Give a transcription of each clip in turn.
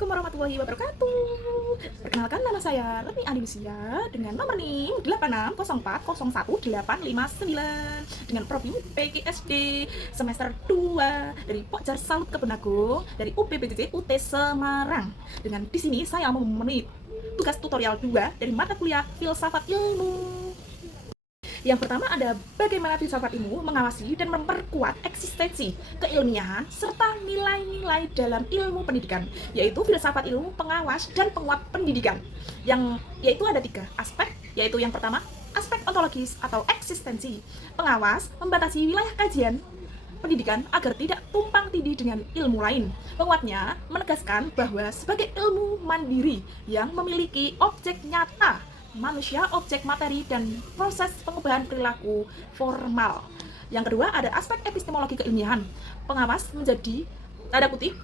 Assalamualaikum warahmatullahi wabarakatuh. Perkenalkan, nama saya Retni Andilusia dengan nomor NIM 8604011859 dengan prodi PGSD semester 2 dari Pokjar Salut Kebun Agung dari UPBJJ UT Semarang. Dengan di sini saya memenuhi tugas tutorial 2 dari mata kuliah Filsafat Ilmu. Yang pertama ada bagaimana filsafat ilmu mengawasi dan memperkuat eksistensi keilmiahan serta nilai-nilai dalam ilmu pendidikan, yaitu filsafat ilmu pengawas dan penguat pendidikan. Yaitu ada 3 aspek, yaitu yang pertama aspek ontologis atau eksistensi. Pengawas membatasi wilayah kajian pendidikan agar tidak tumpang tindih dengan ilmu lain. Penguatnya menegaskan bahwa sebagai ilmu mandiri yang memiliki objek nyata manusia, objek materi, dan proses pengubahan perilaku formal. Yang kedua ada aspek epistemologi keilmiahan. Pengawas menjadi, tanda kutip,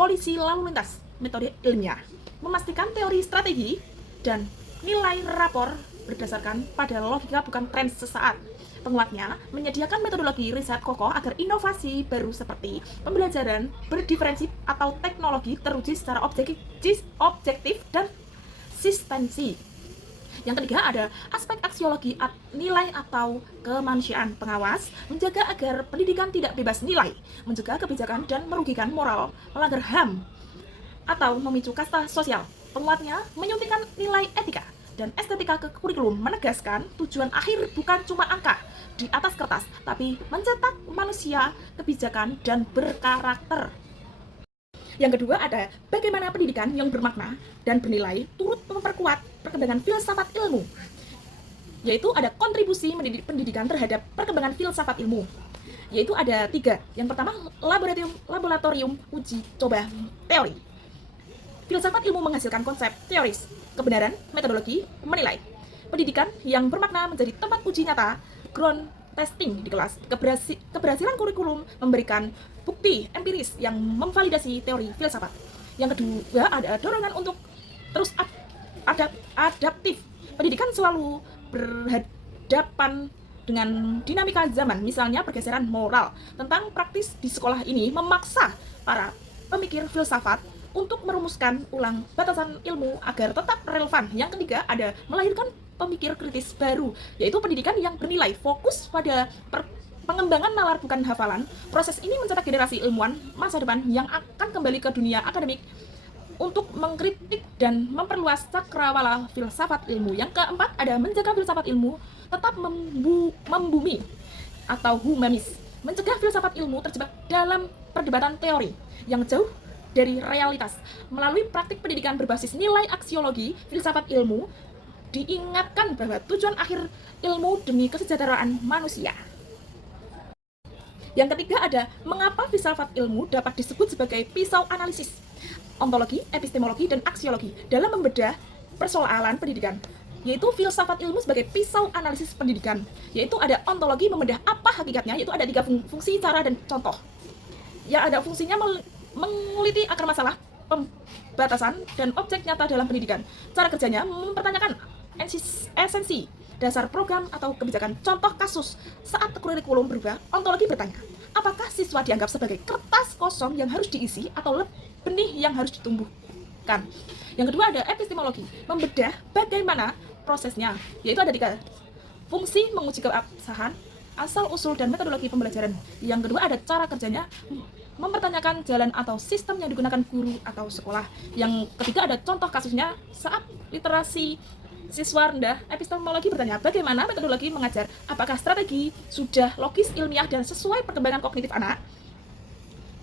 polisi lalu lintas metode ilmiah, memastikan teori strategi dan nilai rapor berdasarkan pada logika bukan tren sesaat. Penguatnya menyediakan metodologi riset kokoh agar inovasi baru seperti pembelajaran berdiferensi atau teknologi teruji secara objektif dan sistensi. Yang ketiga ada aspek aksiologi nilai atau kemanusiaan. Pengawas menjaga agar pendidikan tidak bebas nilai, mencegah kebijakan dan merugikan moral, melanggar HAM, atau memicu kasta sosial. Penguatnya menyuntikkan nilai etika dan estetika ke kurikulum, menegaskan tujuan akhir bukan cuma angka di atas kertas, tapi mencetak manusia, kebijakan, dan berkarakter. Yang kedua ada bagaimana pendidikan yang bermakna dan bernilai turut memperkuat perkembangan filsafat ilmu, yaitu ada kontribusi pendidikan terhadap perkembangan filsafat ilmu, yaitu ada 3. Yang pertama laboratorium uji coba teori. Filsafat ilmu menghasilkan konsep teoris, kebenaran, metodologi, menilai. Pendidikan yang bermakna menjadi tempat uji nyata, ground testing di kelas. Keberhasilan kurikulum memberikan bukti empiris yang memvalidasi teori filsafat. Yang kedua ada dorongan untuk terus adaptif. Pendidikan selalu berhadapan dengan dinamika zaman, misalnya pergeseran moral. Tentang praktis di sekolah ini memaksa para pemikir filsafat untuk merumuskan ulang batasan ilmu agar tetap relevan. Yang ketiga ada melahirkan pemikir kritis baru, yaitu pendidikan yang bernilai fokus pada pengembangan nalar bukan hafalan. Proses ini mencetak generasi ilmuwan masa depan yang akan kembali ke dunia akademik untuk mengkritik dan memperluas cakrawala filsafat ilmu. Yang keempat ada menjaga filsafat ilmu tetap membumi atau humanis, mencegah filsafat ilmu terjebak dalam perdebatan teori yang jauh dari realitas. Melalui praktik pendidikan berbasis nilai aksiologi filsafat ilmu diingatkan bahwa tujuan akhir ilmu demi kesejahteraan manusia. Yang ketiga ada mengapa filsafat ilmu dapat disebut sebagai pisau analisis, ontologi, epistemologi, dan aksiologi dalam membedah persoalan pendidikan, yaitu filsafat ilmu sebagai pisau analisis pendidikan, yaitu ada ontologi membedah apa hakikatnya, yaitu ada 3 fungsi, cara, dan contoh. Yang ada fungsinya menguliti akar masalah, pembatasan, dan objek nyata dalam pendidikan. Cara kerjanya mempertanyakan esensi dasar program atau kebijakan. Contoh kasus saat kurikulum berubah, ontologi bertanya, apakah siswa dianggap sebagai kertas kosong yang harus diisi atau benih yang harus ditumbuhkan. Yang kedua ada epistemologi, membedah bagaimana prosesnya, yaitu ada 3 fungsi, menguji keabsahan, asal usul, dan metodologi pembelajaran. Yang kedua ada cara kerjanya, mempertanyakan jalan atau sistem yang digunakan guru atau sekolah. Yang ketiga ada contoh kasusnya saat literasi siswa rendah. Epistemologi bertanya bagaimana metodologi mengajar, apakah strategi sudah logis, ilmiah, dan sesuai perkembangan kognitif anak.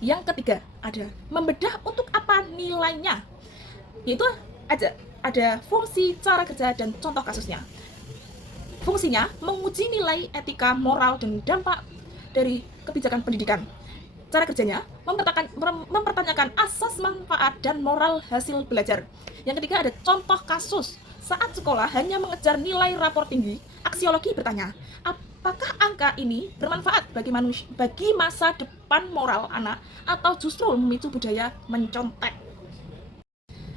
Yang ketiga ada membedah untuk apa nilainya, yaitu ada fungsi, cara kerja, dan contoh kasusnya. Fungsinya menguji nilai etika, moral, dan dampak dari kebijakan pendidikan. Cara kerjanya mempertanyakan asas manfaat dan moral hasil belajar. Yang ketiga ada contoh kasus saat sekolah hanya mengejar nilai rapor tinggi. Aksiologi bertanya, apakah angka ini bermanfaat bagi masa depan moral anak atau justru memicu budaya mencontek.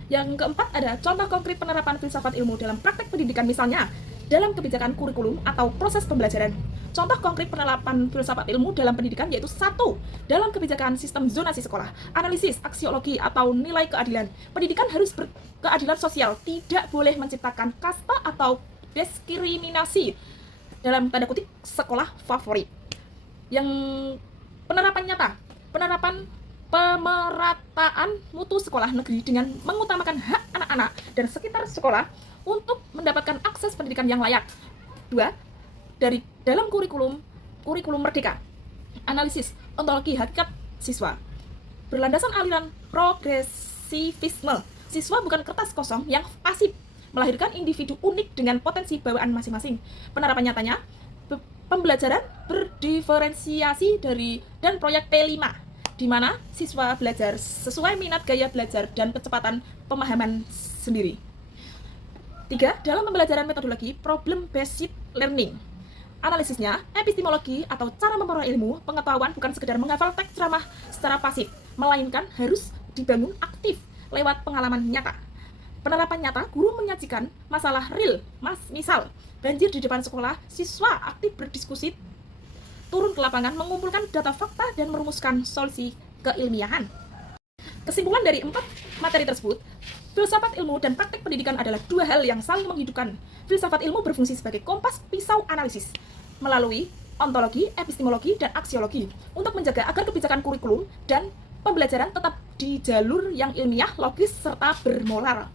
Yang keempat ada contoh konkret penerapan filsafat ilmu dalam praktek pendidikan, misalnya dalam kebijakan kurikulum atau proses pembelajaran. Contoh konkret penerapan filsafat ilmu dalam pendidikan yaitu 1. Dalam kebijakan sistem zonasi sekolah, analisis, aksiologi, atau nilai keadilan. Pendidikan harus berkeadilan sosial, tidak boleh menciptakan kasta atau diskriminasi dalam tanda kutip sekolah favorit. Yang penerapan nyata, penerapan pemerataan mutu sekolah negeri dengan mengutamakan hak anak-anak dan sekitar sekolah untuk mendapatkan akses pendidikan yang layak. 2. Dari dalam kurikulum merdeka, analisis ontologi hakikat siswa berlandaskan aliran progresivisme. Siswa bukan kertas kosong yang pasif, melahirkan individu unik dengan potensi bawaan masing-masing. Penerapan nyatanya, pembelajaran berdiferensiasi dan proyek P5, di mana siswa belajar sesuai minat, gaya belajar, dan kecepatan pemahaman sendiri. 3. Dalam pembelajaran metodologi problem based learning, analisisnya epistemologi atau cara memperoleh ilmu pengetahuan bukan sekedar menghafal teks ceramah secara pasif, melainkan harus dibangun aktif lewat pengalaman nyata. Penerapan nyata, guru menyajikan masalah real, misal banjir di depan sekolah, siswa aktif berdiskusi, turun ke lapangan, mengumpulkan data fakta, dan merumuskan solusi keilmiahan. Kesimpulan dari 4 materi tersebut, filsafat ilmu dan praktek pendidikan adalah 2 hal yang saling menghidupkan. Filsafat ilmu berfungsi sebagai kompas pisau analisis melalui ontologi, epistemologi, dan aksiologi untuk menjaga agar kebijakan kurikulum dan pembelajaran tetap di jalur yang ilmiah, logis, serta bermoral.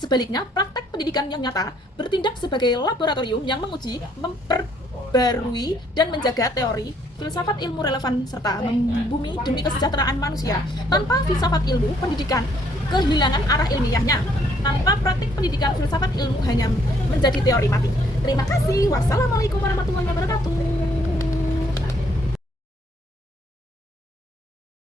Sebaliknya, praktek pendidikan yang nyata bertindak sebagai laboratorium yang menguji, memperbarui, dan menjaga teori filsafat ilmu relevan serta membumi demi kesejahteraan manusia. Tanpa filsafat ilmu, pendidikan kehilangan arah ilmiahnya. Tanpa praktik pendidikan, filsafat ilmu hanya menjadi teori mati. Terima kasih. Wassalamualaikum warahmatullahi wabarakatuh.